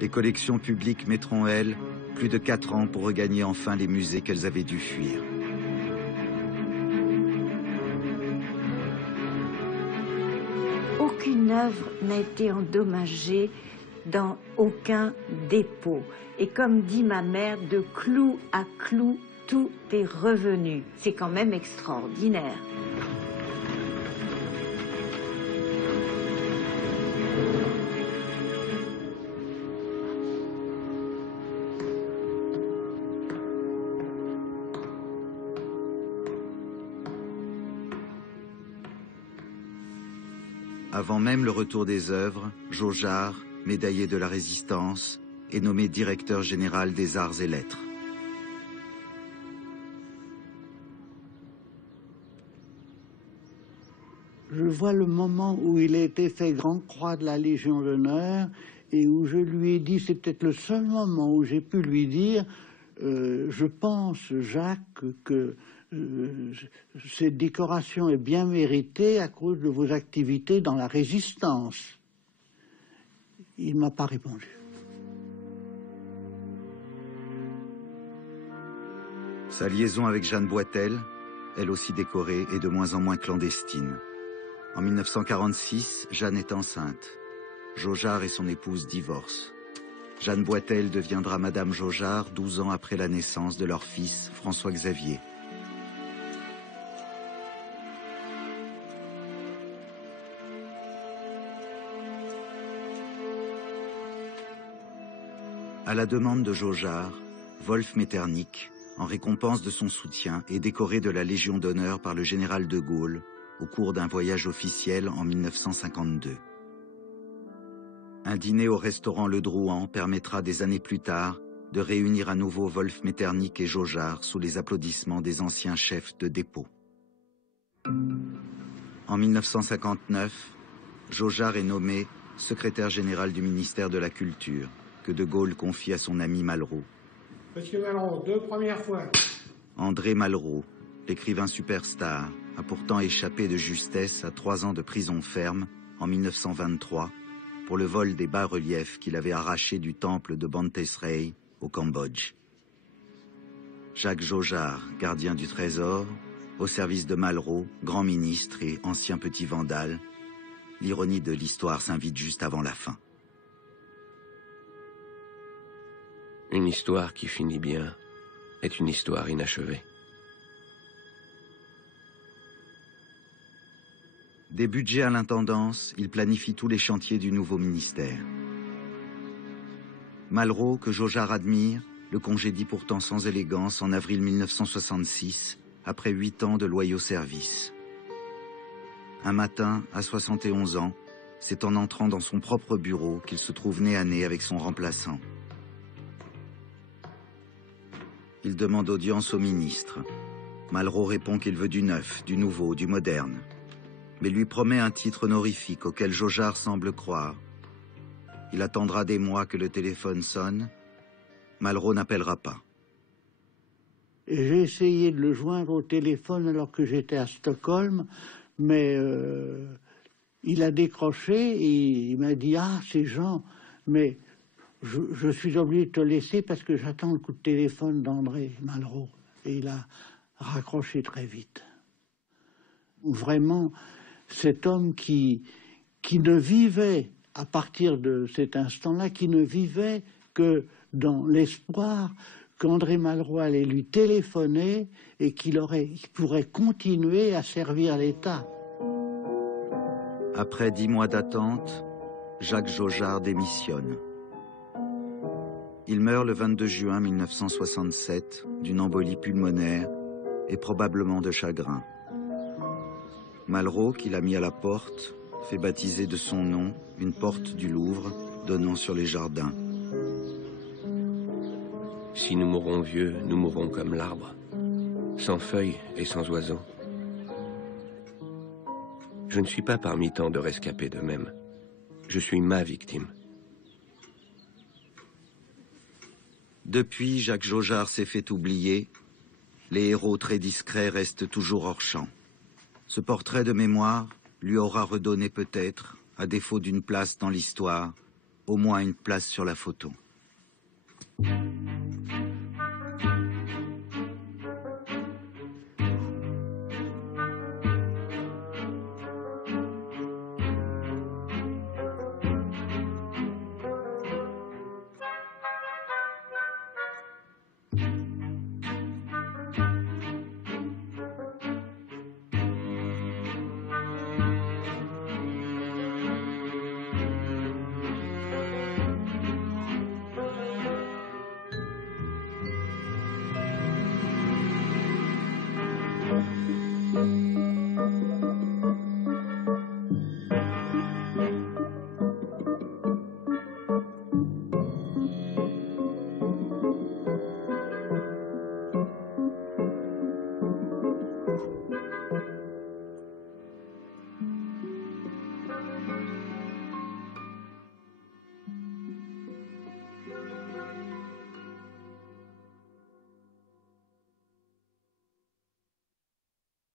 Les collections publiques mettront, elles, plus de 4 ans pour regagner enfin les musées qu'elles avaient dû fuir. Aucune œuvre n'a été endommagée dans aucun dépôt. Et comme dit ma mère, de clou à clou, tout est revenu. C'est quand même extraordinaire. Avant même le retour des œuvres, Jaujard, médaillé de la Résistance, est nommé directeur général des Arts et Lettres. Je vois le moment où il a été fait Grande Croix de la Légion d'honneur et où je lui ai dit, c'est peut-être le seul moment où j'ai pu lui dire, je pense, Jacques, que cette décoration est bien méritée à cause de vos activités dans la Résistance. Il ne m'a pas répondu. Sa liaison avec Jeanne Boitel, elle aussi décorée, est de moins en moins clandestine. En 1946, Jeanne est enceinte. Jaujard et son épouse divorcent. Jeanne Boitel deviendra Madame Jaujard 12 ans après la naissance de leur fils, François-Xavier. À la demande de Jaujard, Wolf Metternich, en récompense de son soutien, est décoré de la Légion d'honneur par le général de Gaulle au cours d'un voyage officiel en 1952. Un dîner au restaurant Le Drouan permettra des années plus tard de réunir à nouveau Wolf Metternich et Jaujard sous les applaudissements des anciens chefs de dépôt. En 1959, Jaujard est nommé secrétaire général du ministère de la Culture, que de Gaulle confie à son ami Malraux. Monsieur Malraux, 2 premières fois. André Malraux, l'écrivain superstar, a pourtant échappé de justesse à 3 ans de prison ferme en 1923 pour le vol des bas-reliefs qu'il avait arrachés du temple de Bantesrey au Cambodge. Jacques Jaujard, gardien du trésor, au service de Malraux, grand ministre et ancien petit vandale, l'ironie de l'histoire s'invite juste avant la fin. Une histoire qui finit bien est une histoire inachevée. Des budgets à l'intendance, il planifie tous les chantiers du nouveau ministère. Malraux, que Jaujard admire, le congédie pourtant sans élégance en avril 1966, après 8 ans de loyaux services. Un matin, à 71 ans, c'est en entrant dans son propre bureau qu'il se trouve nez à nez avec son remplaçant. Il demande audience au ministre. Malraux répond qu'il veut du neuf, du nouveau, du moderne, mais lui promet un titre honorifique auquel Jaujard semble croire. Il attendra des mois que le téléphone sonne. Malraux n'appellera pas. J'ai essayé de le joindre au téléphone alors que j'étais à Stockholm, mais il a décroché et il m'a dit « Ah, c'est Jean, mais je suis obligé de te laisser parce que j'attends le coup de téléphone d'André Malraux. » Et il a raccroché très vite. Vraiment, cet homme qui ne vivait, à partir de cet instant-là, qui ne vivait que dans l'espoir qu'André Malraux allait lui téléphoner et qu'il pourrait continuer à servir l'État. Après 10 mois d'attente, Jacques Jaujard démissionne. Il meurt le 22 juin 1967 d'une embolie pulmonaire et probablement de chagrin. Malraux, qui l'a mis à la porte, fait baptiser de son nom une porte du Louvre donnant sur les jardins. Si nous mourons vieux, nous mourrons comme l'arbre, sans feuilles et sans oiseaux. Je ne suis pas parmi tant de rescapés d'eux-mêmes. Je suis ma victime. Depuis, Jacques Jaujard s'est fait oublier. Les héros très discrets restent toujours hors champ. Ce portrait de mémoire lui aura redonné peut-être, à défaut d'une place dans l'histoire, au moins une place sur la photo.